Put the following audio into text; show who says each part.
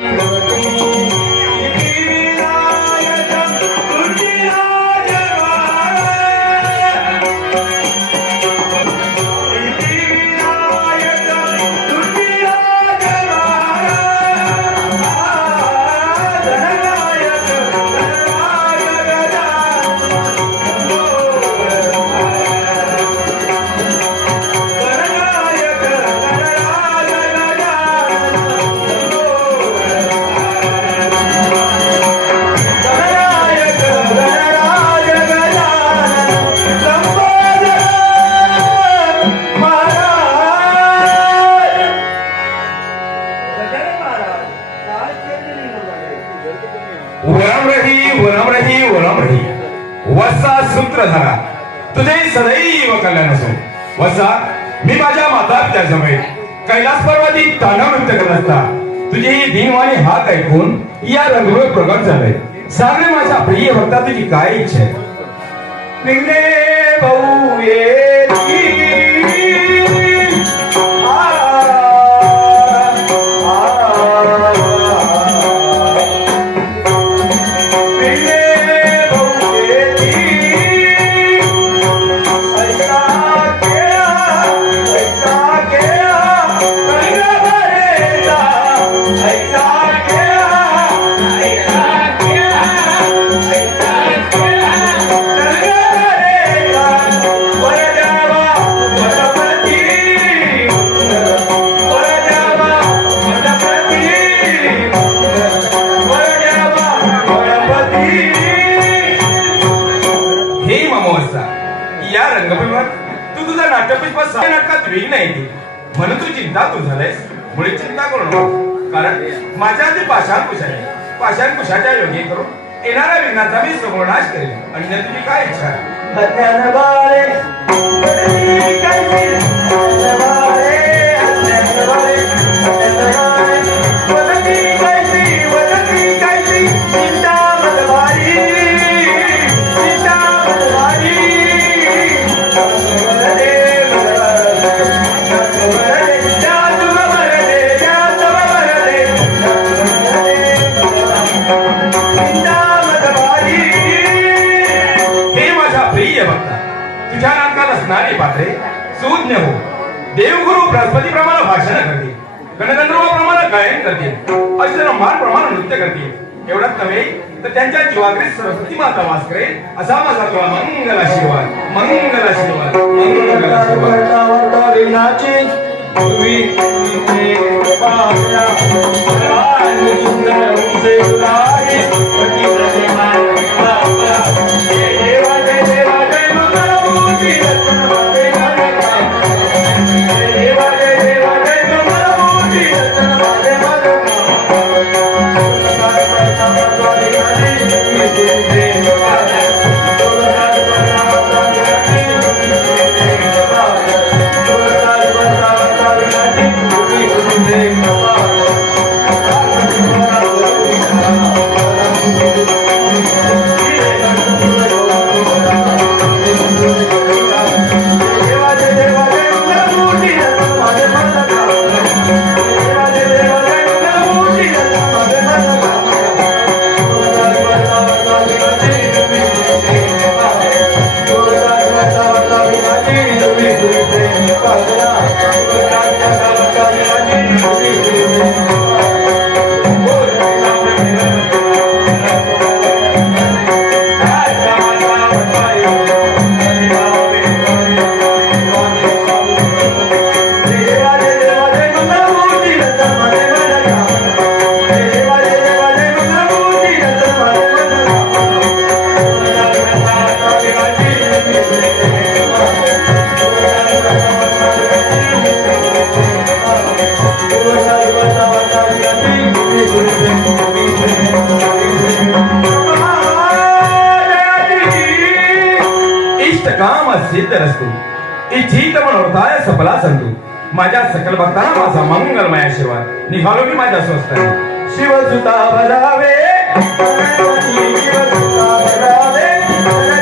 Speaker 1: you सूत्रधारा. तुझे सदैव कल्याण असो. वसा मी माझ्या माता पित्या समेत कैलास पर्वती ताना नृत्य करत असता. तुझे ही दिनवाणी हात ऐकून या रंगरूप प्रगट झाले. सांगणे माझ्या प्रिय भक्ता तुझी काय इच्छा आहे? या रंगभूमीवर तू तुझा नाट्यपुष्प सहा नाटकात नाही ती. म्हणून तू चिंता तू झालायस. मुळे चिंता करू नको. कारण माझ्या आधी पाषाण कुश आहे. पाषाण कुशाच्या योगी करून येणाऱ्या विघ्नाचा मी सगळं नाश करेल अन्य तुझी काय इच्छा? आहे प्रिय भक्ता तुझ्या नाटकात असणारे पात्रे सुज्ञ हो देवगुरु बृहस्पती प्रमाण भाषण करतील. गणगंधर्वाप्रमाणे गायन करतील. अष्टरंभार प्रमाण नृत्य करतील. एवढंच नव्हे तर त्यांच्या जीवाग्री सरस्वती माता वास करेल असा माझा तुला मंगल आशीर्वाद मंगल आशीर्वाद मंगल आशीर्वाद. चित्त नसतो. इच्छित मनोरथाय सफला संतू माझ्या सकल भक्तांना माझा मंगलमय आशीर्वाद. निघालो मी माझ्या स्वस्त शिवसुता बजावे. शिवसुता बजावे.